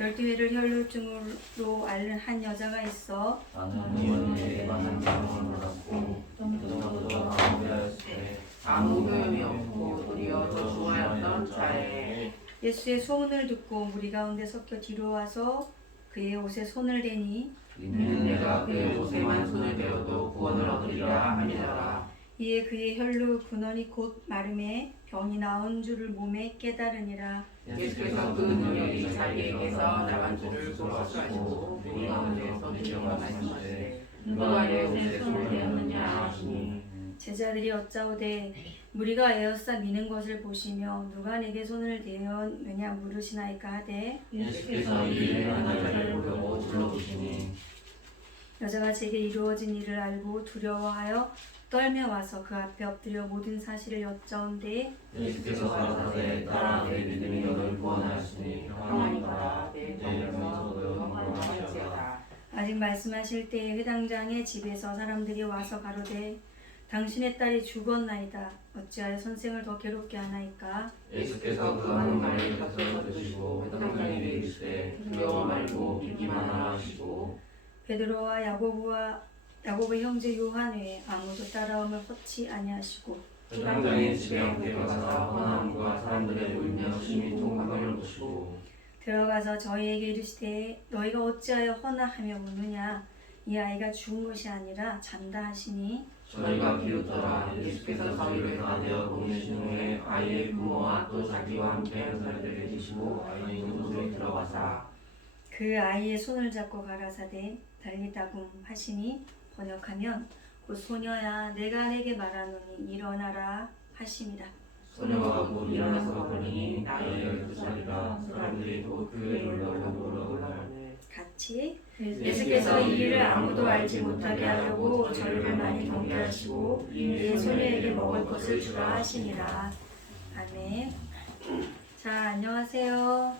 12회를 혈루증으로 앓는 한 여자가 있어 나는 의원에게 많은 사랑을 받았고 그전보다 아무데였을 때 아무 교염이 없고 도리어 더 중하였던 자에 예수의 소문을 듣고 무리 가운데 섞여 뒤로 와서 그의 옷에 손을 대니 이는 내가 그의 옷에만 손을 대어도 구원을 얻으리라 하니라. 이에 그의 혈루 근원이 곧 마름에 병이 나온 줄을 몸에 깨달으니라. 예수께서 그 능력이 자기에게서 나간 줄을 보시고 무리 가운데서 들려가 말씀하시되 누가 내 옷에 손을 대었느냐 하시니 제자들이 여짜오되 무리가 에어싸 미는 것을 보시며 누가 내게 손을 대었느냐 물으시나이까 하되 예수께서 이 일을 하는 자를 보려고 불러주시니 여자가 제게 이루어진 일을 알고 두려워하여 떨며 와서 그 앞에 엎드려 모든 사실을 여짜온데 예수께서 가라사대 딸아 내 믿음이 너를 구원하였으니 평안히 평안히 가라 내 내일 병에서도 병에서도 평안하였지어다. 아직 말씀하실 때에 회당장의 집에서 사람들이 와서 가로되 당신의 딸이 죽었나이다. 어찌하여 선생을 더 괴롭게 하나이까? 예수께서 그 하는 말을 받들어 드시고 회당장에게 이르시되 두려워 말고 믿기만 하라 하시고 베드로와 야고보의 형제 요한 외에 아무도 따라옴을 허치 아니하시고 회당장의 집에 함께 가사 허나함과 사람들의 울며 심히 통곡함을 보시고 들어가서 저희에게 이르시되 너희가 어찌하여 허나하며 우느냐? 이 아이가 죽은 것이 아니라 잔다 하시니 저희가 비웃더라. 예수께서 저희를 다 되어 보내신 후에 아이의 부모와 또 자기와 함께 한 사람들에게 드시고 아이는 곳으로 들어가사 그 아이의 손을 잡고 가라사대 달리다굼 하시니 번역하면 곧 소녀야 내가 내게 말하노니 일어나라 하심이라. 소녀가 곧 일어나서 걸으니 나이 12살이라 사람들이 곧 그의 놀라고 놀라거늘 같이 예수께서 이 일을 아무도 알지 못하게 하려고 저희를 많이 경계하시고 이에 소녀에게 먹을 것을 주라 하시니라. 아멘. 자, 안녕하세요.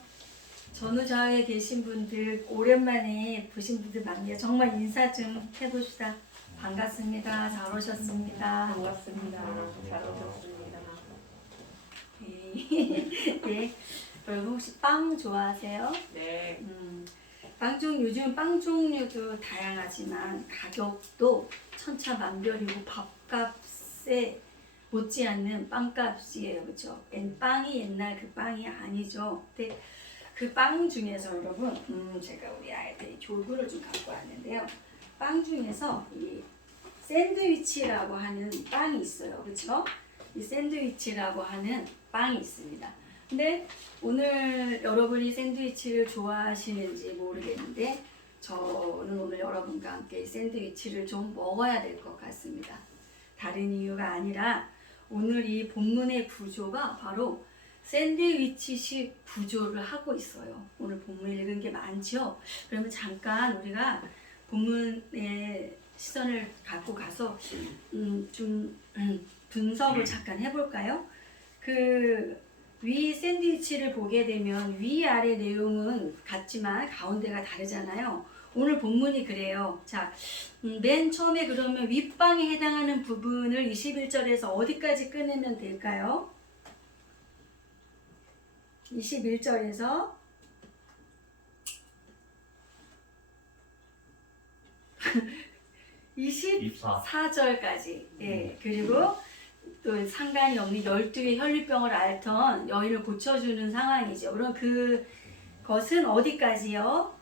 전후좌우에 계신 분들 오랜만에 보신 분들 많네요. 정말 인사 좀 해봅시다. 반갑습니다. 잘 오셨습니다. 반갑습니다. 잘 오셨습니다. 네. 여러분 혹시 빵 좋아하세요? 네. 빵 종 요즘 빵 종류도 다양하지만 가격도 천차만별이고 밥값에 못지않는 빵값이에요, 그렇죠? 빵이 옛날 그 빵이 아니죠. 근데 그 빵 중에서 여러분, 제가 우리 아이들이 졸구를 좀 갖고 왔는데요. 빵 중에서 이 샌드위치라고 하는 빵이 있어요, 그렇죠? 이 샌드위치라고 하는 빵이 있습니다. 근데 오늘 여러분이 샌드위치를 좋아하시는지 모르겠는데 저는 오늘 여러분과 함께 샌드위치를 좀 먹어야 될 것 같습니다. 다른 이유가 아니라 오늘 이 본문의 구조가 바로 샌드위치식 구조를 하고 있어요. 오늘 본문 읽은 게 많죠? 그러면 잠깐 우리가 본문의 시선을 갖고 가서 좀 분석을 잠깐 해볼까요? 위 샌드위치를 보게 되면 위아래 내용은 같지만 가운데가 다르잖아요. 오늘 본문이 그래요. 자, 맨 처음에 그러면 윗방에 해당하는 부분을 21절에서 어디까지 끊으면 될까요? 21절에서 24절까지. 예, 그리고 또 상관이 없는 12의 혈류병을 앓던 여인을 고쳐주는 상황이죠. 그럼 그것은 어디까지요?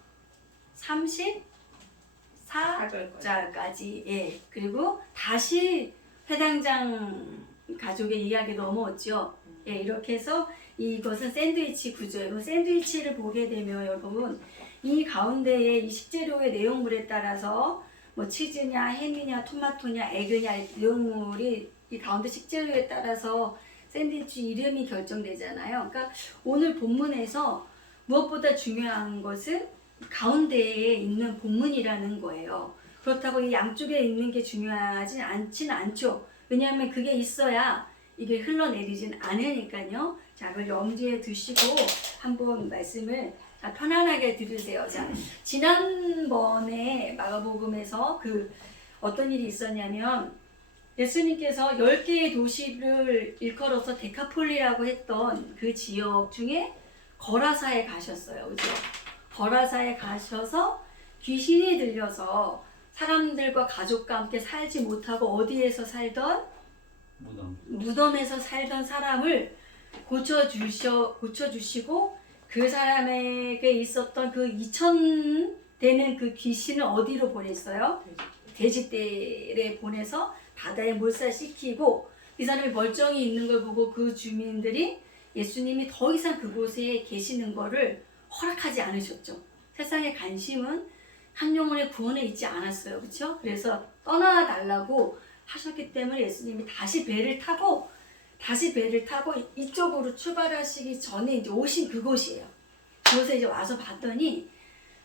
34절까지. 예, 그리고 다시 회당장 가족의 이야기 넘어왔죠. 예, 이렇게 해서 이것은 샌드위치 구조예요. 샌드위치를 보게 되면 여러분 이 가운데에 이 식재료의 내용물에 따라서 뭐 치즈냐, 햄이냐, 토마토냐, 에그냐 내용물이 이 가운데 식재료에 따라서 샌드위치 이름이 결정되잖아요. 그러니까 오늘 본문에서 무엇보다 중요한 것은 가운데에 있는 본문이라는 거예요. 그렇다고 이 양쪽에 있는 게 중요하진 않지는 않죠. 왜냐하면 그게 있어야 이게 흘러내리진 않으니까요. 자, 그걸 염두에 두시고 한번 말씀을 편안하게 들으세요. 자, 지난번에 마가복음에서 어떤 일이 있었냐면 예수님께서 10개의 도시를 일컬어서 데카폴리라고 했던 그 지역 중에 거라사에 가셨어요. 그죠? 거라사에 가셔서 귀신이 들려서 사람들과 가족과 함께 살지 못하고 어디에서 살던 무덤에서 살던 사람을 고쳐주시고 그 사람에게 있었던 그 2000 되는 그 귀신을 어디로 보냈어요? 돼지떼에 보내서 바다에 몰살시키고 이 사람이 멀쩡히 있는 걸 보고 그 주민들이 예수님이 더 이상 그곳에 계시는 거를 허락하지 않으셨죠. 세상의 관심은 한 영혼의 구원에 있지 않았어요. 그렇죠? 그래서 떠나달라고 하셨기 때문에 예수님이 다시 배를 타고 이쪽으로 출발하시기 전에 이제 오신 그곳이에요. 그곳에 이제 와서 봤더니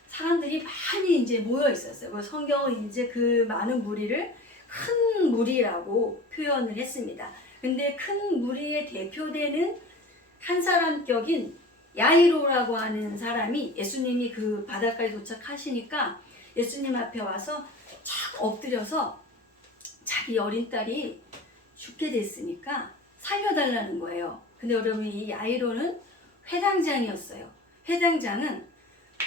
사람들이 많이 이제 모여 있었어요. 그 성경은 이제 그 많은 무리를 큰 무리라고 표현을 했습니다. 근데 큰 무리의 대표되는 한 사람 격인 야이로라고 하는 사람이 예수님이 그 바닷가에 도착하시니까 예수님 앞에 와서 쫙 엎드려서 자기 어린 딸이 죽게 됐으니까 살려달라는 거예요. 근데 여러분 이 야이로는 회당장이었어요. 회당장은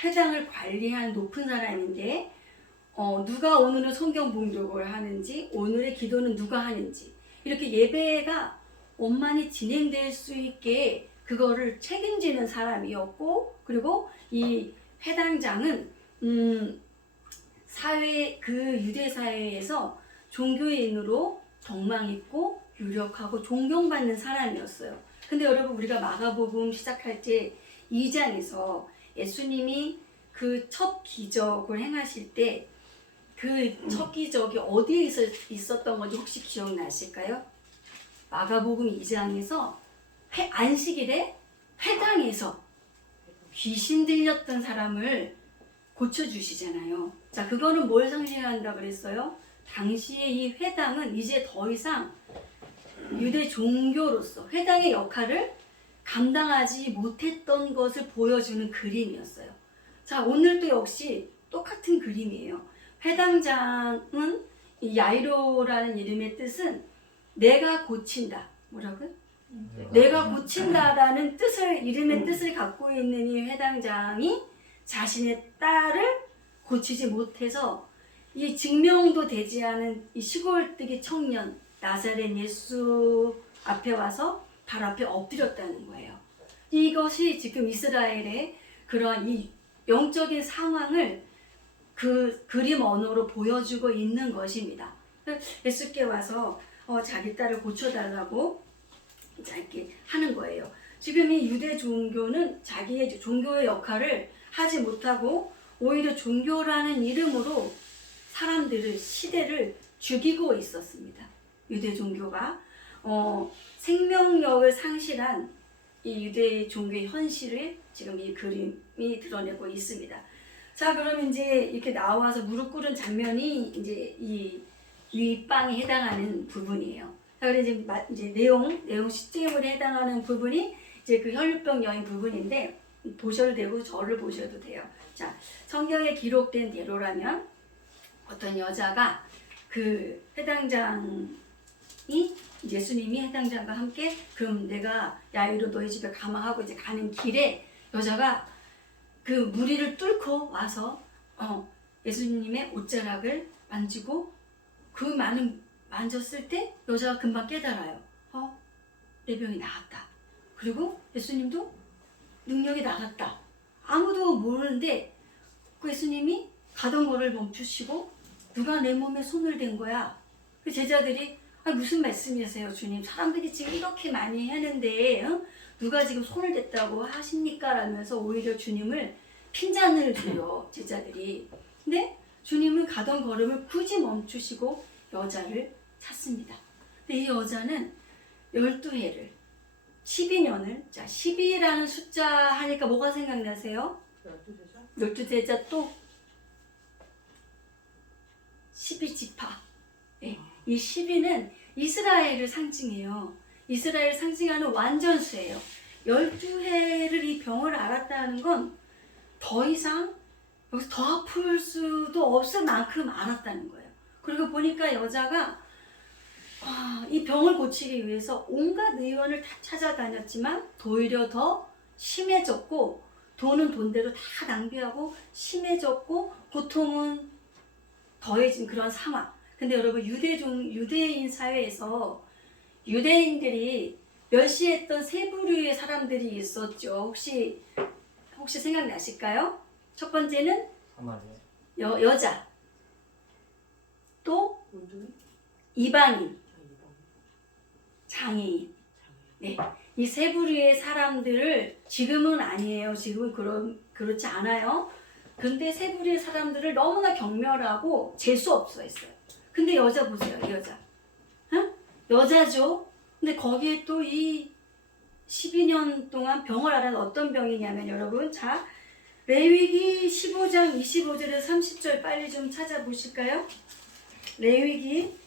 회당을 관리하는 높은 사람인데 누가 오늘은 성경 봉독을 하는지 오늘의 기도는 누가 하는지 이렇게 예배가 원만히 진행될 수 있게 그거를 책임지는 사람이었고 그리고 이 회당장은 그 유대 사회에서 종교인으로 덕망 있고 유력하고 존경받는 사람이었어요. 근데 여러분 우리가 마가복음 시작할 때 2장에서 예수님이 그 첫 기적을 행하실 때 그 첫 기적이 어디에 있었던 건지 혹시 기억나실까요? 마가복음 2장에서 안식일에 회당에서 귀신 들렸던 사람을 고쳐주시잖아요. 자, 그거는 뭘 상징한다 그랬어요? 당시에 이 회당은 이제 더 이상 유대 종교로서 회당의 역할을 감당하지 못했던 것을 보여주는 그림이었어요. 자, 오늘도 역시 똑같은 그림이에요. 회당장은 이 야이로라는 이름의 뜻은 내가 고친다. 뭐라고요? 내가 고친다라는 뜻을 이름의 뜻을 갖고 있는 이 회당장이 자신의 딸을 고치지 못해서 이 증명도 되지 않은 이 시골뜨기 청년 나사렛 예수 앞에 와서 발 앞에 엎드렸다는 거예요. 이것이 지금 이스라엘의 그러한 이 영적인 상황을 그 그림 언어로 보여주고 있는 것입니다. 예수께 와서 자기 딸을 고쳐달라고 이렇게 하는 거예요. 지금 이 유대 종교는 자기의 종교의 역할을 하지 못하고 오히려 종교라는 이름으로 사람들을 시대를 죽이고 있었습니다. 유대 종교가 생명력을 상실한 이 유대 종교의 현실을 지금 이 그림이 드러내고 있습니다. 자, 그럼 이제 이렇게 나와서 무릎 꿇은 장면이 이제 이 윗방에 해당하는 부분이에요. 자, 그래서 이제 내용 시점에 해당하는 부분이 이제 그 혈류병 여인 부분인데 보셔도 되고 저를 보셔도 돼요. 자, 성경에 기록된 대로라면 어떤 여자가 그 해당장이 예수님이 해당장과 함께 그럼 내가 야이로 너희 집에 가마 하고 이제 가는 길에 여자가 그 무리를 뚫고 와서 예수님의 옷자락을 만지고 그 만졌을 때 여자가 금방 깨달아요. 내 병이 나았다. 그리고 예수님도 능력이 나갔다. 아무도 모르는데 그 예수님이 가던 거를 멈추시고 누가 내 몸에 손을 댄 거야. 그 제자들이 무슨 말씀이세요 주님? 사람들이 지금 이렇게 많이 하는데 누가 지금 손을 댔다고 하십니까? 라면서 오히려 주님을 핀잔을 줘요. 제자들이. 근데 주님은 가던 걸음을 굳이 멈추시고 여자를 찾습니다. 근데 이 여자는 12해를 12년을 자 12라는 숫자 하니까 뭐가 생각나세요? 12제자 또 12지파. 네. 이 12는 이스라엘을 상징해요. 이스라엘을 상징하는 완전수예요. 12해를 이 병을 앓았다는 건 더 이상 여기서 더 아플 수도 없을 만큼 앓았다는 거예요. 그리고 보니까 여자가 이 병을 고치기 위해서 온갖 의원을 다 찾아다녔지만 오히려 더 심해졌고 돈은 돈대로 다 낭비하고 심해졌고 고통은 더해진 그런 상황. 근데 여러분 유대인 사회에서 유대인들이 멸시했던 세 부류의 사람들이 있었죠. 혹시 생각나실까요? 첫 번째는 사마리아. 여자, 또 이방인, 장애인. 네, 이 세 부류의 사람들을 지금은 아니에요. 지금은 그렇지 않아요. 근데 세 부류의 사람들을 너무나 경멸하고 재수 없어 했어요. 근데 여자 보세요, 여자. 응? 여자죠. 근데 거기에 또 이 12년 동안 병을 앓은 어떤 병이냐면 여러분, 자, 레위기 15장 25절에서 30절 빨리 좀 찾아보실까요? 레위기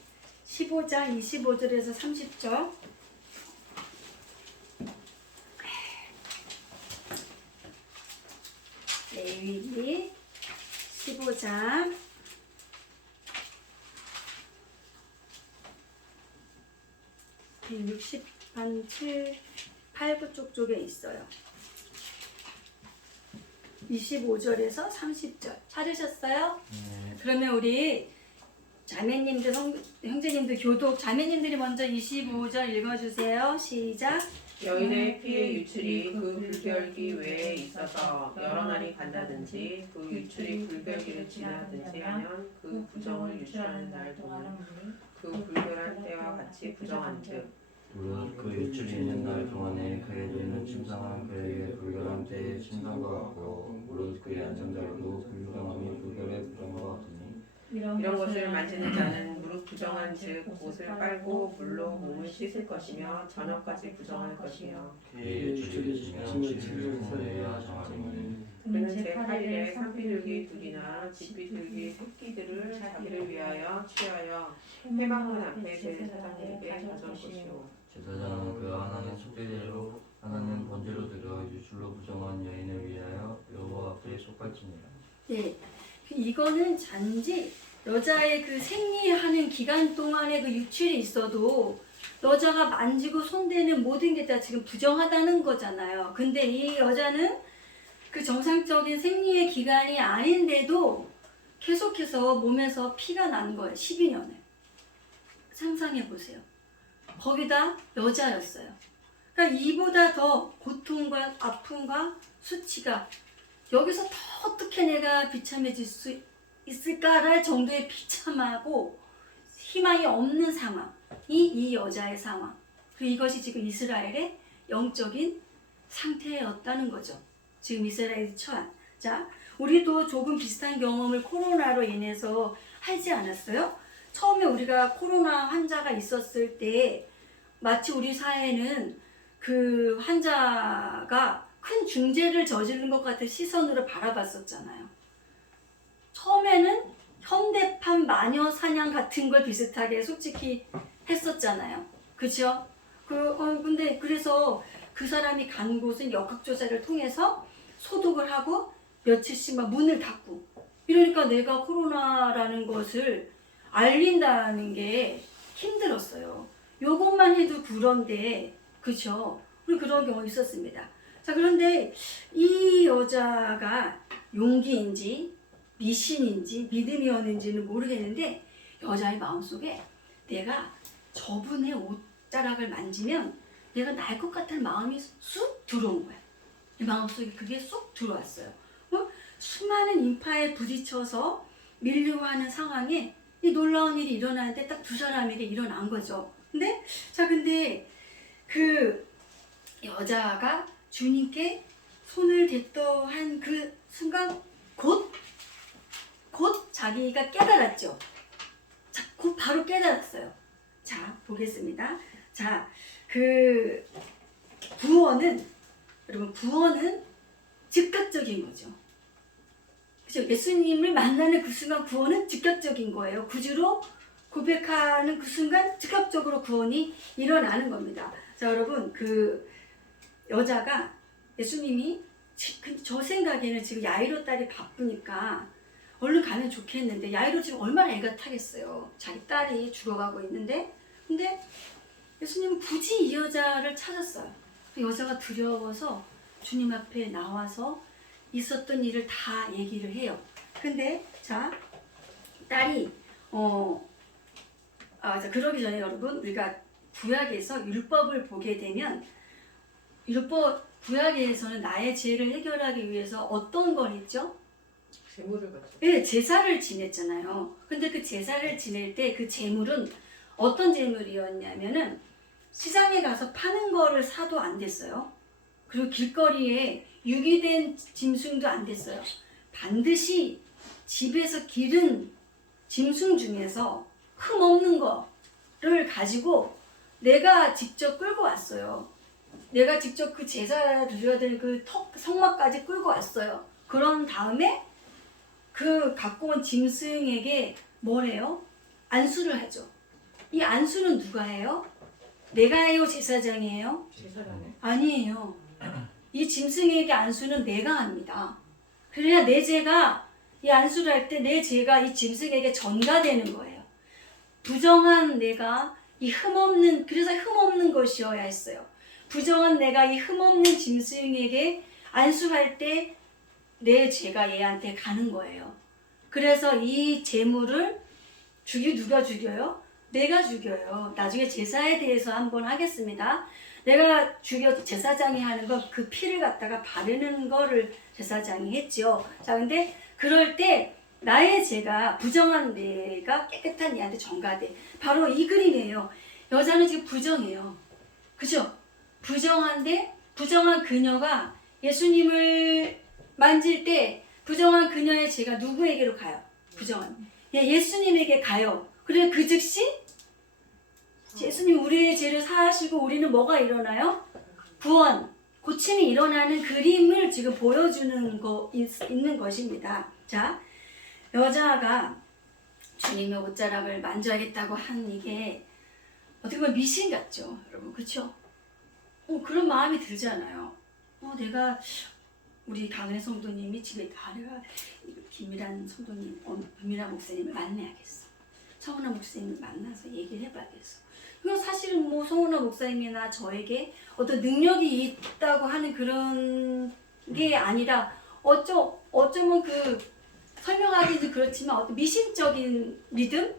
15장 25절에서 30절. 레위기 15장 160한 8부 쪽에 있어요. 25절에서 30절 찾으셨어요? 네. 그러면 우리 자매님들, 형제님들 교독 자매님들이 먼저 25절 읽어주세요. 시작. 여인의 피의 유출이 그 불결기 외에 있어서 여러 날이 간다든지 그 유출이 불결기를 지나든지 하면 그 부정을 유출하는 날 동안 그 불결한 때와 같이 부정한즉 무릇 그 유출이 있는 날 동안에 그의 눈은 침상한 그에게 불결한 때의 침상과 같고 무릇 그의 안전자리도 불부정함이 불결의 부정과 같으니 이런 것을 만지는 자는 무릇 부정한 즉 옷을 빨고 물로 몸을 씻을 것이며 저녁까지 부정할 것이며 그의 유출이 있으면 7일 후에야 정하리니 그는 제8일에 산비둘기 둘이나 집비둘기 새끼들을 자기를 위하여 취하여 회막문 앞에 제사장에게 가져올 것이요 제사장은 그 하나는 속죄제로 하나는 번제로 드려 유출로 부정한 여인을 위하여 여호와 앞에 속갈지니라. 네, 이거는 단지 여자의 그 생리하는 기간 동안에 그 유출이 있어도 여자가 만지고 손대는 모든 게 다 지금 부정하다는 거잖아요. 근데 이 여자는 그 정상적인 생리의 기간이 아닌데도 계속해서 몸에서 피가 난 거예요. 12년을. 상상해 보세요. 거기다 여자였어요. 그러니까 이보다 더 고통과 아픔과 수치가 여기서 더 어떻게 내가 비참해질 수 있을까랄 정도의 비참하고 희망이 없는 상황이 이 여자의 상황. 그리고 이것이 지금 이스라엘의 영적인 상태였다는 거죠. 지금 이스라엘이 처한. 자, 우리도 조금 비슷한 경험을 코로나로 인해서 하지 않았어요? 처음에 우리가 코로나 환자가 있었을 때 마치 우리 사회는 그 환자가 큰 중죄를 저지른 것 같은 시선으로 바라봤었잖아요. 처음에는 현대판 마녀 사냥 같은 걸 비슷하게 솔직히 했었잖아요. 그죠? 근데 그래서 그 사람이 간 곳은 역학조사를 통해서 소독을 하고 며칠씩 막 문을 닫고 이러니까 내가 코로나라는 것을 알린다는 게 힘들었어요. 요것만 해도 그런데 그쵸? 우리 그런 경우 있었습니다. 자, 그런데 이 여자가 용기인지 미신인지 믿음이었는지는 모르겠는데 여자의 마음속에 내가 저분의 옷자락을 만지면 내가 날 것 같은 마음이 쑥 들어온 거야. 이 마음속에 그게 쑥 들어왔어요. 수많은 인파에 부딪혀서 밀려고 하는 상황에 이 놀라운 일이 일어나는데 딱 두 사람에게 일어난 거죠. 근데 그 여자가 주님께 손을 댔더한 그 순간 곧 자기가 깨달았죠. 자, 곧 바로 깨달았어요. 자, 보겠습니다. 자, 그 여러분 구원은 즉각적인 거죠. 그죠? 예수님을 만나는 그 순간 구원은 즉각적인 거예요. 구주로 고백하는 그 순간 즉각적으로 구원이 일어나는 겁니다. 자, 여러분 그 여자가 예수님이 저 생각에는 지금 야이로 딸이 바쁘니까 얼른 가면 좋겠는데 야이로 지금 얼마나 애가 타겠어요. 자기 딸이 죽어가고 있는데 근데 예수님은 굳이 이 여자를 찾았어요. 그 여자가 두려워서 주님 앞에 나와서 있었던 일을 다 얘기를 해요. 근데 자, 딸이 자, 그러기 전에 여러분 우리가 구약에서 율법을 보게 되면 구약에서는 나의 죄를 해결하기 위해서 어떤 건 있죠? 재물을 갖죠. 네, 제사를 지냈잖아요. 근데 그 제사를 지낼 때 그 제물은 어떤 제물이었냐면은 시장에 가서 파는 거를 사도 안 됐어요. 그리고 길거리에 유기된 짐승도 안 됐어요. 반드시 집에서 기른 짐승 중에서 흠 없는 거를 가지고 내가 직접 끌고 왔어요. 내가 직접 그 제사 드려야 되는 그 성막까지 끌고 왔어요. 그런 다음에 그 갖고 온 짐승에게 뭐래요? 안수를 하죠. 이 안수는 누가 해요? 내가 해요? 제사장이에요? 제사장에. 아니에요. 이 짐승에게 안수는 내가 합니다. 그래야 내 죄가 이 안수를 할 때 내 죄가 이 짐승에게 전가되는 거예요. 부정한 내가 이 흠없는, 그래서 흠없는 것이어야 했어요. 부정한 내가 이 흠없는 짐승에게 안수할 때 내 죄가 얘한테 가는 거예요. 그래서 이 제물을 누가 죽여요? 내가 죽여요. 나중에 제사에 대해서 한번 하겠습니다. 내가 제사장이 하는 건 그 피를 갖다가 바르는 거를 제사장이 했죠. 자, 근데 그럴 때 나의 죄가 부정한 내가 깨끗한 얘한테 전가돼. 바로 이 그림이에요. 여자는 지금 부정해요. 그죠? 부정한데 부정한 그녀가 예수님을 만질 때 부정한 그녀의 죄가 누구에게로 가요? 부정한. 예수님에게 가요. 그래 그 즉시 예수님 우리의 죄를 사하시고 우리는 뭐가 일어나요? 구원, 고침이 일어나는 그림을 지금 보여주는 있는 것입니다. 자, 여자가 주님의 옷자락을 만져야겠다고 한 이게 어떻게 보면 미신 같죠, 여러분, 그렇죠? 그런 마음이 들잖아요. 내가 우리 강은혜 성도님이 집에 내가 김일한 성도님, 김일한 목사님을 만나야겠어. 성은아 목사님을 만나서 얘기를 해봐야겠어. 그건 사실은 뭐 성은아 목사님이나 저에게 어떤 능력이 있다고 하는 그런 게 아니라 어쩌면 그 설명하기는 그렇지만 어떤 미신적인 믿음일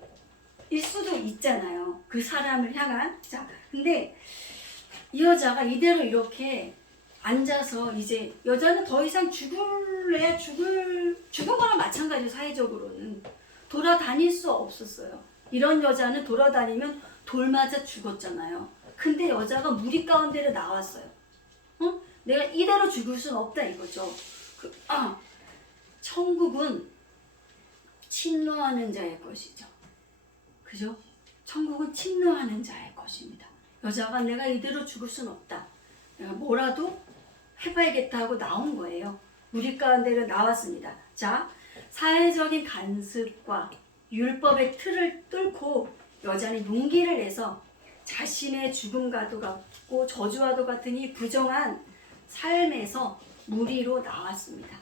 수도 있잖아요. 그 사람을 향한. 자, 근데 이 여자가 이대로 이렇게 앉아서 이제 여자는 더 이상 죽은 거랑 마찬가지로 사회적으로는 돌아다닐 수 없었어요. 이런 여자는 돌아다니면 돌 맞아 죽었잖아요. 근데 여자가 무리 가운데로 나왔어요. 내가 이대로 죽을 수는 없다 이거죠. 천국은 침노하는 자의 것이죠. 그죠? 천국은 침노하는 자의 것입니다. 여자가 내가 이대로 죽을 수는 없다. 내가 뭐라도 해봐야겠다 하고 나온 거예요. 무리 가운데로 나왔습니다. 자, 사회적인 간섭과 율법의 틀을 뚫고 여자는 용기를 내서 자신의 죽음과도 같고 저주와도 같은 이 부정한 삶에서 무리로 나왔습니다.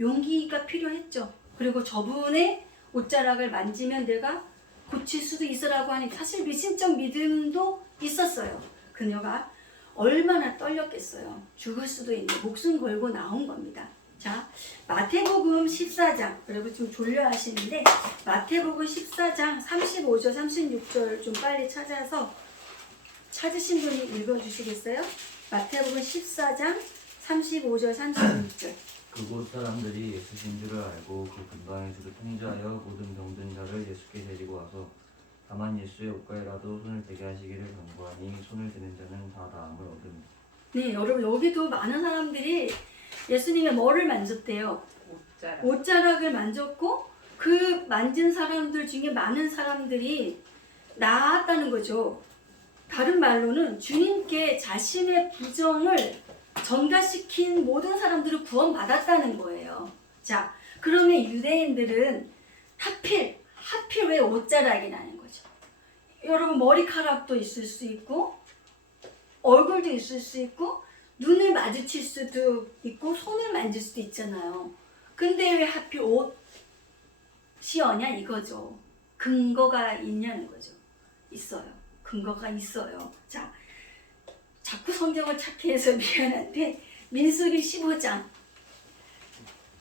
용기가 필요했죠. 그리고 저분의 옷자락을 만지면 내가 고칠 수도 있으라고 하니 사실 미신적 믿음도 있었어요. 그녀가 얼마나 떨렸겠어요. 죽을 수도 있는 목숨 걸고 나온 겁니다. 자, 마태복음 14장, 여러분 좀 졸려 하시는데 마태복음 14장 35절 36절 좀 빨리 찾으신 분이 읽어주시겠어요? 마태복음 14장 35절 36절. 그곳 사람들이 예수신 줄을 알고 그 근방의 줄을 통제하여 모든 병든 자를 예수께 데리고 와서 다만 예수의 옷가에라도 손을 대게 하시기를 경고하니 손을 대는 자는 다 나음을 얻음이다. 네, 여러분 여기도 많은 사람들이 예수님의 뭐를 만졌대요? 옷자락. 옷자락을 만졌고 그 만진 사람들 중에 많은 사람들이 나았다는 거죠. 다른 말로는 주님께 자신의 부정을 전가시킨 모든 사람들을 구원받았다는 거예요. 자, 그러면 유대인들은 하필 왜 옷자락이라는 거죠. 여러분 머리카락도 있을 수 있고 얼굴도 있을 수 있고 눈을 마주칠 수도 있고 손을 만질 수도 있잖아요. 근데 왜 하필 옷이었냐 이거죠. 근거가 있냐는 거죠. 있어요. 근거가 있어요. 자, 자꾸 성경을 찾게 해서 미안한데 민수기 15장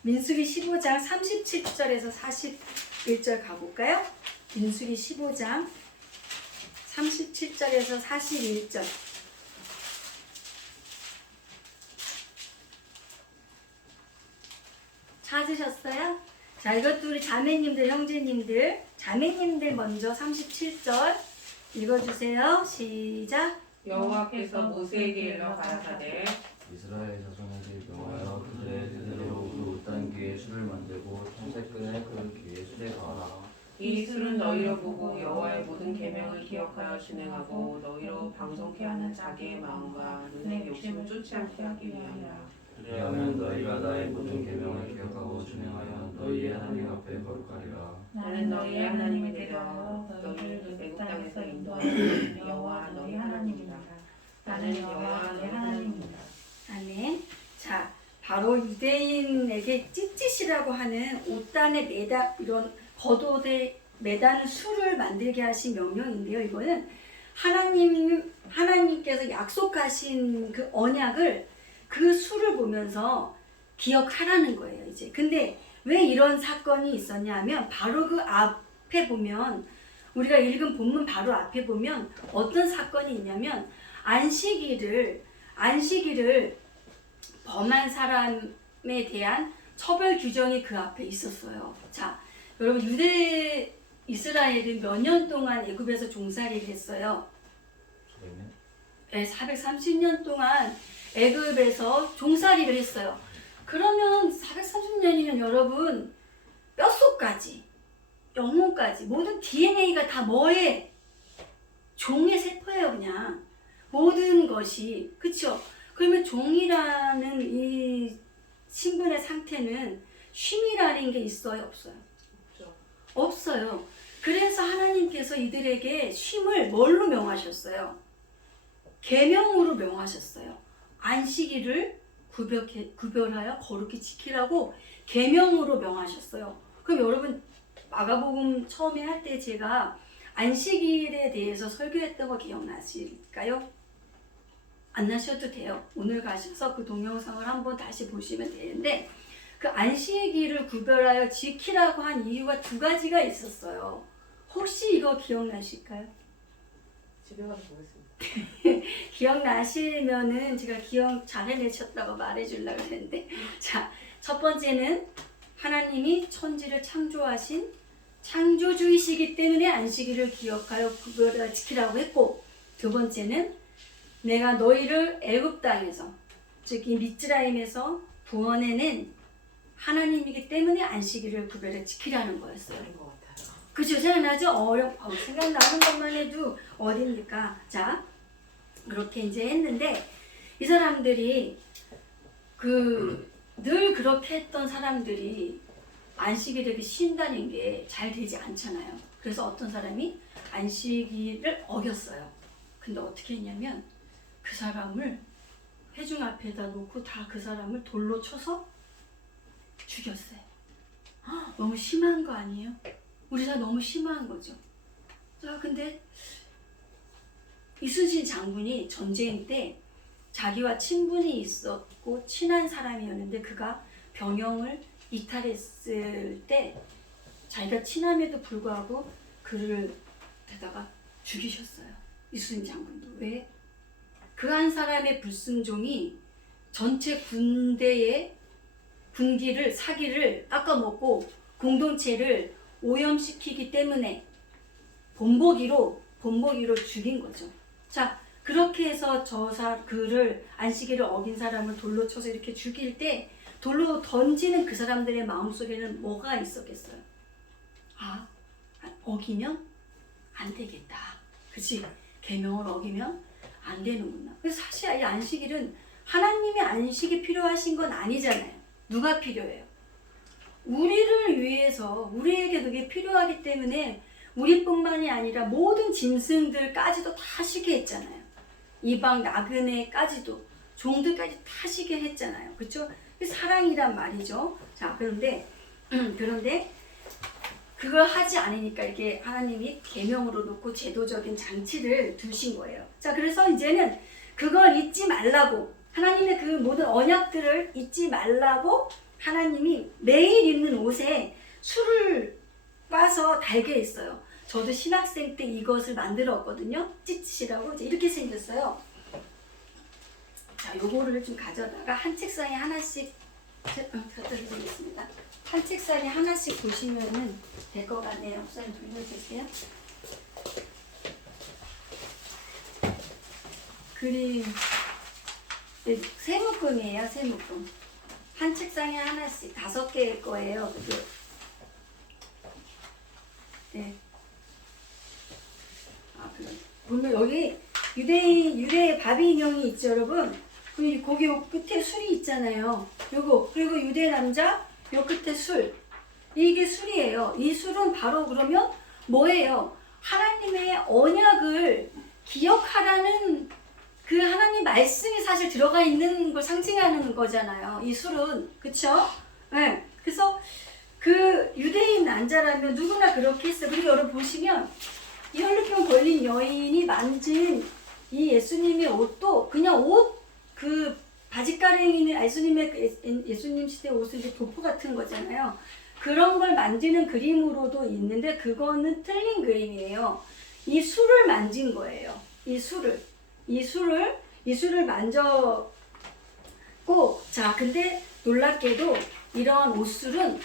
민수기 15장 37절에서 41절 가볼까요? 민수기 15장 37절에서 41절. 찾으셨어요? 자, 이것도 우리 자매님들, 형제님들, 자매님들 먼저 37절 읽어주세요. 시작. 여호와께서 모세에게 일러 가라사대 이스라엘 자손에게 명하여 그들의 대대로 그 옷단 귀에 술을 만들고 청색끈에 그 귀에 술에 가하라. 이 술은 너희로 보고 여호와의 모든 계명을 기억하여 진행하고 너희로 방송케 하는 자기의 마음과 눈의 욕심을 쫓지 않게 하기 위함이라. 그리하면 너희가 나의 모든 계명을 기억하고 준행하여 너희의 하나님 앞에 거룩하리라. 나는 너희의 하나님이 되어 너희를 애굽 땅에서 인도하는 여호와 너희 하나님이라. 나는 여호와 너희 하나님이다. 아멘. 자, 바로 유대인에게 찌찌시라고 하는 옷단에 이런 겉옷에 매다는 술을 만들게 하신 명령인데요. 이거는 하나님께서 약속하신 그 언약을 그 술을 보면서 기억하라는 거예요. 이제 근데 왜 이런 사건이 있었냐 하면 바로 그 앞에 보면 우리가 읽은 본문 바로 앞에 보면 어떤 사건이 있냐면 안식일을 범한 사람에 대한 처벌 규정이 그 앞에 있었어요. 자, 여러분 이스라엘은 몇 년 동안 애굽에서 종살이를 했어요. 네, 430년 동안 애굽에서 종살이를 했어요. 그러면 430년이면 여러분 뼛속까지 영혼까지 모든 DNA가 다 뭐에 종의 세포예요. 그냥 모든 것이 그쵸? 그러면 종이라는 이 신분의 상태는 쉼이라는 게 있어요? 없어요? 없어요. 그래서 하나님께서 이들에게 쉼을 뭘로 명하셨어요? 계명으로 명하셨어요. 안식일을 구별하여 거룩히 지키라고 계명으로 명하셨어요. 그럼 여러분 마가복음 처음에 할 때 제가 안식일에 대해서 설교했던 거 기억나실까요? 안 나셔도 돼요. 오늘 가셔서 그 동영상을 한번 다시 보시면 되는데 그 안식일을 구별하여 지키라고 한 이유가 두 가지가 있었어요. 혹시 이거 기억나실까요? 집에 가서 보겠습니다. 기억나시면은 제가 기억 잘 해내셨다고 말해주려고 했는데 자, 첫 번째는 하나님이 천지를 창조하신 창조주이시기 때문에 안식일을 기억하여 구별하여 지키라고 했고 두 번째는 내가 너희를 애굽 땅에서 즉 이 미츠라임에서 구원해낸 하나님이기 때문에 안식일을 구별해 지키라는 거였어요. 그런 것 같아요. 그죠? 생각나죠? 생각나는 것만 해도 어딥니까? 자, 그렇게 이제 했는데 이 사람들이 늘 그렇게 했던 사람들이 안식일에 쉰다는 게 잘 되지 않잖아요. 그래서 어떤 사람이 안식일을 어겼어요. 근데 어떻게 했냐면 그 사람을 회중 앞에다 놓고 다 그 사람을 돌로 쳐서 죽였어요. 너무 심한 거 아니에요? 우리 다 너무 심한 거죠. 자, 근데 이순신 장군이 전쟁 때 자기와 친분이 있었고 친한 사람이었는데 그가 병영을 이탈했을 때 자기가 친함에도 불구하고 그를 데다가 죽이셨어요. 이순신 장군도. 왜? 그 한 사람의 불순종이 전체 군대의 군기를 사기를 깎아먹고 공동체를 오염시키기 때문에 본보기로 죽인 거죠. 자, 그렇게 해서 그를 안식일을 어긴 사람을 돌로 쳐서 이렇게 죽일 때 돌로 던지는 그 사람들의 마음속에는 뭐가 있었겠어요? 어기면 안 되겠다. 그치? 계명을 어기면 안 되는구나. 그래서 사실 이 안식일은 하나님의 안식이 필요하신 건 아니잖아요. 누가 필요해요? 우리를 위해서 우리에게 그게 필요하기 때문에 우리뿐만이 아니라 모든 짐승들까지도 다 쉬게 했잖아요. 이방 나그네까지도 종들까지 다 쉬게 했잖아요. 그렇죠? 사랑이란 말이죠. 자, 그런데 그걸 하지 않으니까 이게 하나님이 계명으로 놓고 제도적인 장치를 두신 거예요. 자, 그래서 이제는 그걸 잊지 말라고 하나님의 그 모든 언약들을 잊지 말라고 하나님이 매일 입는 옷에 술을 빠서 달게 했어요. 저도 신학생 때 이것을 만들었거든요. 찌찌시라고 이렇게 생겼어요. 자, 요거를 좀 가져다가 한 책상에 하나씩 갖다 드리겠습니다. 한 책상에 하나씩 보시면은 될 것 같네요. 선생님 돌려주세요. 그림 세묶음이에요. 세묶음. 한 책상에 하나씩 5개일 거예요. 그죠? 네. 아, 그래. 보면 여기 유대의 바비 인형이 있죠, 여러분. 거기 요 끝에 술이 있잖아요. 요거 그리고 유대 남자 요 끝에 술. 이게 술이에요. 이 술은 바로 그러면 뭐예요? 하나님의 언약을 기억하라는 그 하나님 말씀이 사실 들어가 있는 걸 상징하는 거잖아요. 이 술은. 그쵸? 네. 그래서 그 유대인 남자라면 누구나 그렇게 했어요. 그리고 여러분 보시면 이 혈루병 걸린 여인이 만진 이 예수님의 옷도 그냥 그 바지가랭이는 예수님 시대 옷은 이제 도포 같은 거잖아요. 그런 걸 만지는 그림으로도 있는데 그거는 틀린 그림이에요. 이 술을 만진 거예요. 이 술을 만졌고, 자, 근데 놀랍게도 이런 옷술은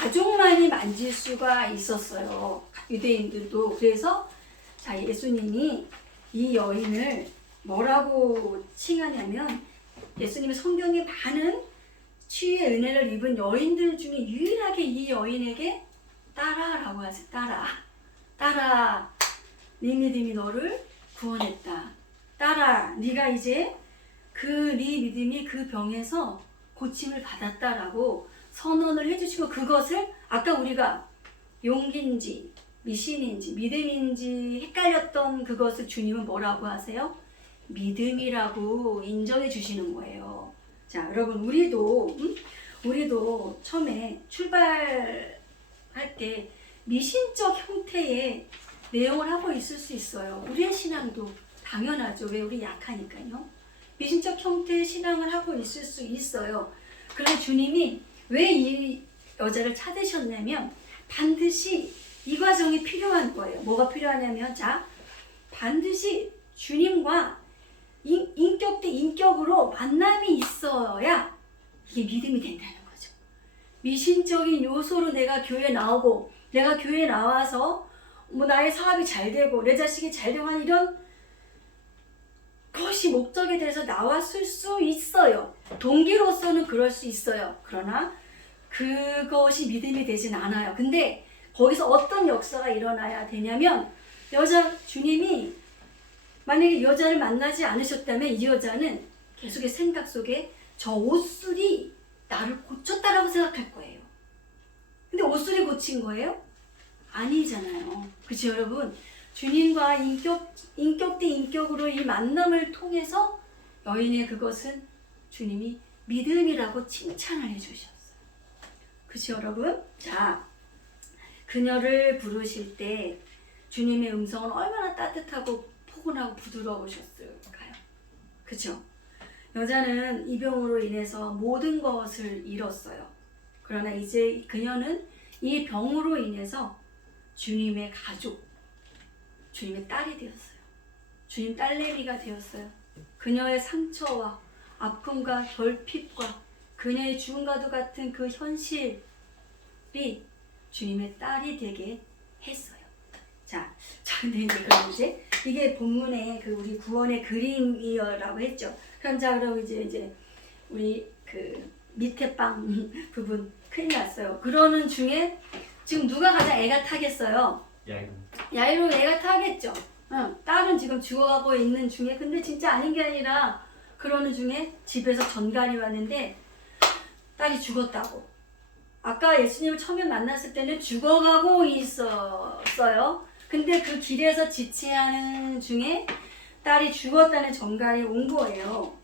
가족만이 만질 수가 있었어요. 유대인들도. 그래서 자, 예수님이 이 여인을 뭐라고 칭하냐면 예수님이 성경에 많은 치유의 은혜를 입은 여인들 중에 유일하게 이 여인에게 따라라고 하세요. 따라 네 믿음이 너를 구원했다. 따라 네가 이제 네 믿음이 그 병에서 고침을 받았다라고 선언을 해주시고 그것을 아까 우리가 용기인지 미신인지 믿음인지 헷갈렸던 그것을 주님은 뭐라고 하세요? 믿음이라고 인정해 주시는 거예요. 자, 여러분 우리도 처음에 출발할 때 미신적 형태의 내용을 하고 있을 수 있어요. 우리의 신앙도 당연하죠. 왜? 우리 약하니까요. 미신적 형태의 신앙을 하고 있을 수 있어요. 그런데 주님이 왜 이 여자를 찾으셨냐면 반드시 이 과정이 필요한 거예요. 뭐가 필요하냐면 자, 반드시 주님과 인격 대 인격으로 만남이 있어야 이게 믿음이 된다는 거죠. 미신적인 요소로 내가 교회에 나오고 내가 교회에 나와서 뭐 나의 사업이 잘 되고 내 자식이 잘 되고 하는 이런 것이 목적에 대해서 나왔을 수 있어요. 동기로서는 그럴 수 있어요. 그러나 그것이 믿음이 되진 않아요. 근데 거기서 어떤 역사가 일어나야 되냐면 주님이 만약에 여자를 만나지 않으셨다면 이 여자는 계속의 생각 속에 저 옷술이 나를 고쳤다라고 생각할 거예요. 근데 옷술이 고친 거예요? 아니잖아요. 그치 여러분? 주님과 인격 대 인격으로 이 만남을 통해서 여인의 그것은 주님이 믿음이라고 칭찬을 해주셨어요. 그치 여러분? 자, 그녀를 부르실 때 주님의 음성은 얼마나 따뜻하고 포근하고 부드러우셨을까요? 그쵸? 여자는 이 병으로 인해서 모든 것을 잃었어요. 그러나 이제 그녀는 이 병으로 인해서 주님의 가족, 주님의 딸이 되었어요. 주님 딸내미가 되었어요. 그녀의 상처와 아픔과 결핍과 그녀의 죽음과도 같은 그 현실이 주님의 딸이 되게 했어요. 자, 근데 이제 이게 본문의 그 우리 구원의 그림이라고 했죠. 그럼 이제 우리 그 밑에 빵 부분 큰일 났어요. 그러는 중에 지금 누가 가장 애가 타겠어요? 야이로 애가 타겠죠. 딸은 지금 죽어가고 있는 중에 근데 진짜 아닌 게 아니라 그러는 중에 집에서 전갈이 왔는데 딸이 죽었다고. 아까 예수님을 처음에 만났을 때는 죽어가고 있었어요. 근데 그 길에서 지체하는 중에 딸이 죽었다는 전갈이 온 거예요.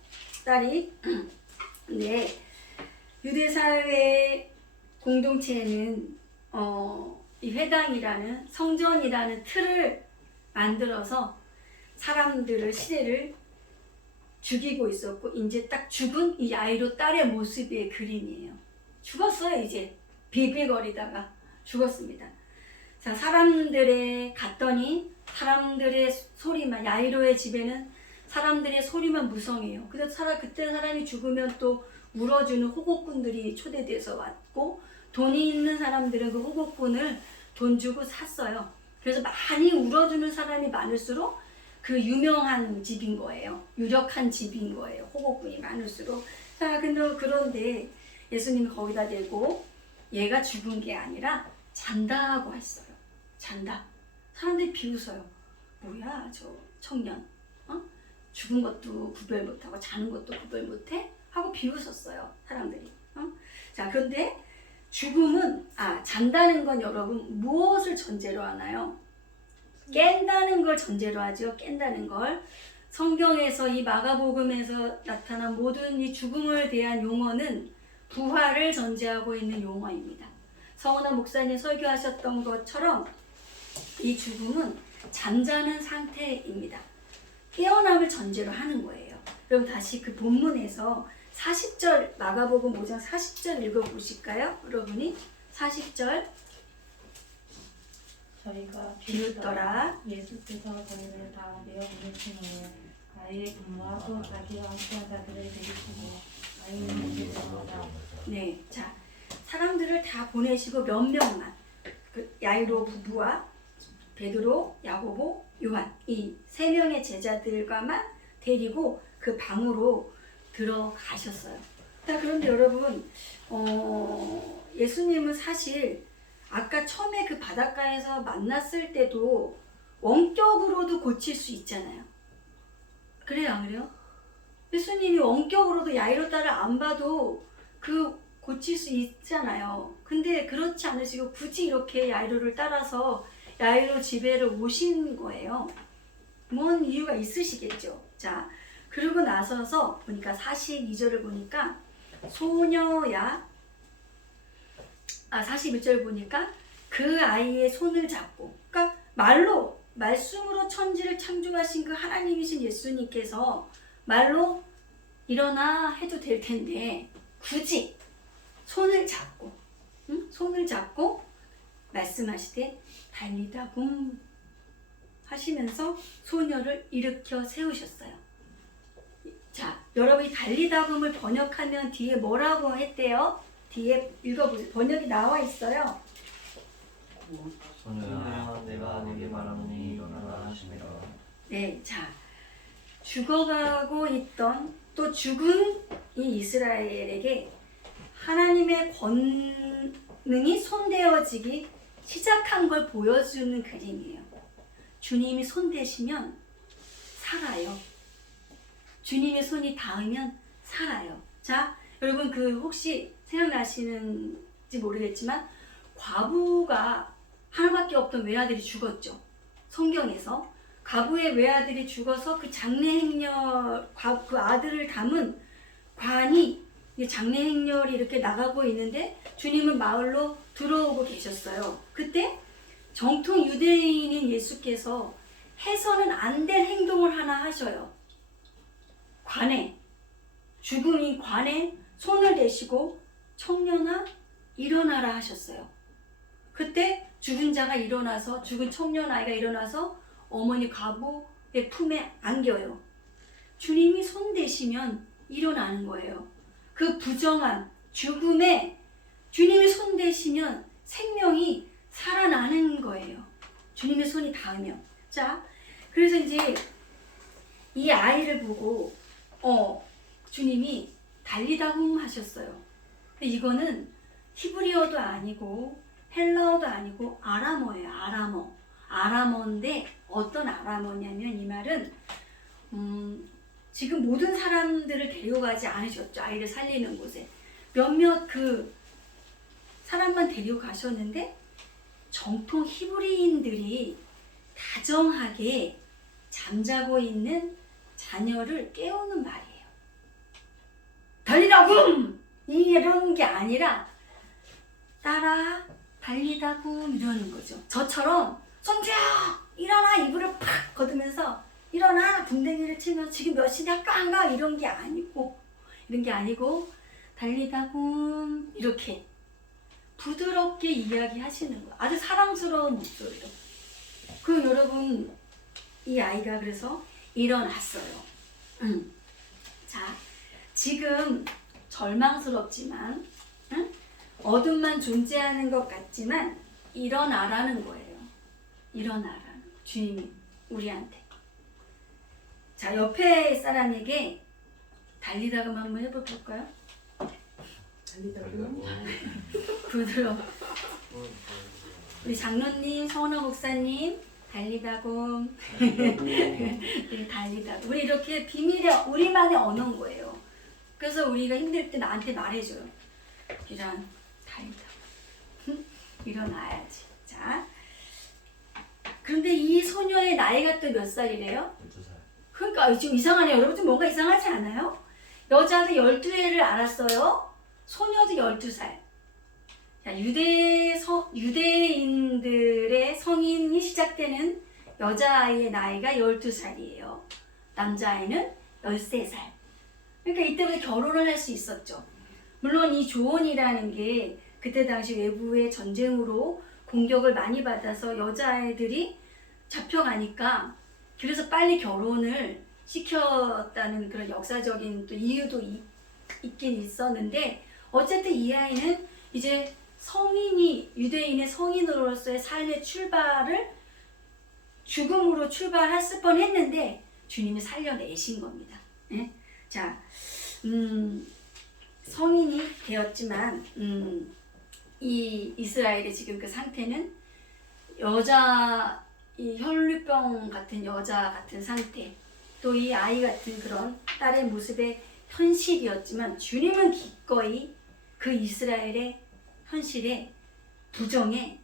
딸이. 근데 유대사회 공동체에는 이 회당이라는 성전이라는 틀을 만들어서 사람들을 시대를 죽이고 있었고 이제 딱 죽은 이 야이로 딸의 모습의 그림이에요. 죽었어요. 이제 비빌거리다가 죽었습니다. 자, 사람들의 갔더니 사람들의 소리만, 야이로의 집에는 사람들의 소리만 무성해요. 그때 사람이 죽으면 또 울어주는 호곡꾼들이 초대돼서 왔고, 돈이 있는 사람들은 그 호곡꾼을 돈 주고 샀어요. 그래서 많이 울어주는 사람이 많을수록 그 유명한 집인 거예요. 유력한 집인 거예요. 호곡꾼이 많을수록. 자, 그런데 예수님이 거기다 대고 얘가 죽은 게 아니라 잔다고 했어요. 잔다. 사람들이 비웃어요. 뭐야 저 청년, 죽은 것도 구별 못하고 자는 것도 구별 못해? 하고 비웃었어요. 사람들이. 자, 그런데 죽음은, 잔다는 건 여러분 무엇을 전제로 하나요? 깬다는 걸 전제로 하죠. 깬다는 걸. 성경에서 이 마가복음에서 나타난 모든 이 죽음을 대한 용어는 부활을 전제하고 있는 용어입니다. 성원한 목사님 설교하셨던 것처럼 이 죽음은 잠자는 상태입니다. 깨어남을 전제로 하는 거예요. 그럼 다시 그 본문에서 40절, 마가복음 5장 40절 읽어보실까요? 여러분이 40절. 저희가 비웃더라. 예수께서 저희를 다 내어 보내신 후에 아이의 부모와 또 자기와 함께한 자들을 데리시고 아이는 이제 되었다. 네, 자, 사람들을 다 보내시고 몇 명만, 그 야이로 부부와 베드로, 야고보, 요한, 이 세 명의 제자들과만 데리고 그 방으로 들어가셨어요. 자, 그런데 여러분, 예수님은 사실 아까 처음에 그 바닷가에서 만났을 때도 원격으로도 고칠 수 있잖아요. 그래요, 안 그래요? 예수님이 원격으로도 야이로 딸을 안 봐도 고칠 수 있잖아요. 근데 그렇지 않으시고 굳이 이렇게 야이로를 따라서 야이로 집에를 오신 거예요. 뭔 이유가 있으시겠죠. 자, 그러고 나서서 보니까 42절을 보니까 41절 보니까 그 아이의 손을 잡고, 그러니까 말씀으로 천지를 창조하신 그 하나님이신 예수님께서 말로 일어나 해도 될 텐데 굳이 손을 잡고, 손을 잡고 말씀하시되 달리다굼 하시면서 소녀를 일으켜 세우셨어요. 자, 여러분이 달리다굼을 번역하면 뒤에 뭐라고 했대요? 뒤에 읽어보세요. 번역이 나와 있어요. 소녀야 내가 네게 말하노니 일어나라 하시니라. 네, 자, 죽어가고 있던 또 죽은 이 이스라엘에게 하나님의 권능이 손대어지기 시작한 걸 보여주는 그림이에요. 주님이 손대시면 살아요. 주님의 손이 닿으면 살아요. 자, 여러분 혹시 생각나시는지 모르겠지만 과부가 하나밖에 없던 외아들이 죽었죠. 성경에서 과부의 외아들이 죽어서 그 장례 행렬, 그 아들을 담은 관이 장례 행렬이 이렇게 나가고 있는데 주님은 마을로 들어오고 계셨어요. 그때 정통 유대인인 예수께서 해서는 안 될 행동을 하나 하셔요. 죽음이 관에 손을 대시고 청년아 일어나라 하셨어요. 그때 죽은 청년 아이가 일어나서 어머니 과부의 품에 안겨요. 주님이 손 대시면 일어나는 거예요. 그 부정한 죽음에 주님이 손 대시면 생명이 살아나는 거예요. 주님의 손이 닿으면. 자, 그래서 이제 이 아이를 보고 주님이 달리다굼 하셨어요. 이거는 히브리어도 아니고 헬라어도 아니고 아람어예요. 아람어인데 어떤 아람어냐면 이 말은 지금 모든 사람들을 데려가지 않으셨죠. 아이를 살리는 곳에. 몇몇 사람만 데리고 가셨는데 정통 히브리인들이 다정하게 잠자고 있는 자녀를 깨우는 말이에요. 달리다굼! 이런 게 아니라 따라 달리다굼 이러는 거죠. 저처럼 손주야 일어나 이불을 팍 걷으면서 일어나 붕댕이를 치면서 지금 몇 시냐 깡가 이런 게 아니고 달리다곰 이렇게 부드럽게 이야기하시는 거예요. 아주 사랑스러운 목소리로. 그럼 여러분 이 아이가 그래서 일어났어요. 자, 지금 절망스럽지만 어둠만 존재하는 것 같지만 일어나라는 거예요. 일어나라는 주님이 우리한테. 자, 옆에 사람에게 달리다금 한번 해볼까요? 달리다고. 부드러워. 우리 장로님, 성원호 목사님, 달리다곰. 네, 달리다곰. 우리 이렇게 비밀의 우리만의 언어인 거예요. 그래서 우리가 힘들 때 나한테 말해줘요. 이런 달리다곰. 일어나야지. 자, 그런데 이 소녀의 나이가 또 몇 살이래요? 12살. 그러니까 지금 이상하네요. 여러분 좀 뭔가 이상하지 않아요? 여자도 12애를 알았어요. 소녀도 12살. 자, 유대인들의 성인이 시작되는 여자아이의 나이가 12살이에요. 남자아이는 13살. 그러니까 이때부터 결혼을 할 수 있었죠. 물론 이 조언이라는 게 그때 당시 외부의 전쟁으로 공격을 많이 받아서 여자아이들이 잡혀가니까 그래서 빨리 결혼을 시켰다는 그런 역사적인 또 이유도 있긴 있었는데 어쨌든 이 아이는 이제 성인이 유대인의 성인으로서의 삶의 출발을 죽음으로 출발했을 뻔했는데 주님이 살려내신 겁니다. 예? 자, 성인이 되었지만 이 이스라엘의 지금 그 상태는 여자 이 혈류병 같은 여자 같은 상태 또 이 아이 같은 그런 딸의 모습의 현실이었지만 주님은 기꺼이 그 이스라엘의 현실에 부정에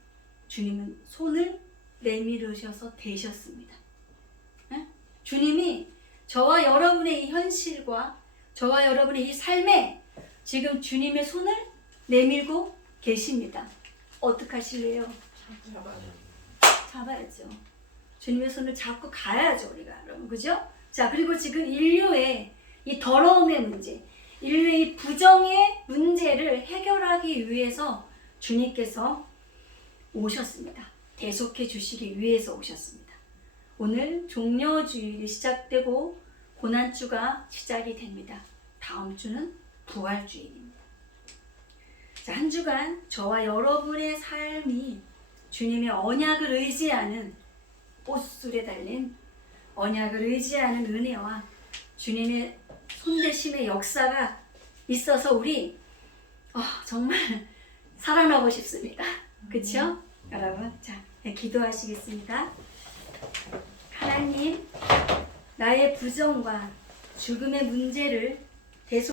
주님은 손을 내밀으셔서 대셨습니다. 네? 주님이 저와 여러분의 이 현실과 저와 여러분의 이 삶에 지금 주님의 손을 내밀고 계십니다. 어떻게 하실래요? 잡아야죠. 주님의 손을 잡고 가야죠, 우리가. 여러분, 그죠? 자, 그리고 지금 인류의 이 더러움의 문제, 인류의 이 부정의 문제를 해결하기 위해서 주님께서 오셨습니다. 대속해 주시기 위해서 오셨습니다. 오늘 종려주일이 시작되고 고난주가 시작이 됩니다. 다음 주는 부활주일입니다. 자, 한 주간 저와 여러분의 삶이 주님의 언약을 의지하는 옷술에 달린 언약을 의지하는 은혜와 주님의 손대심의 역사가 있어서 우리 정말 살아나고 싶습니다. 그렇죠? 여러분, 자, 기도하시겠습니다. 하나님, 나의 부정과 죽음의 문제를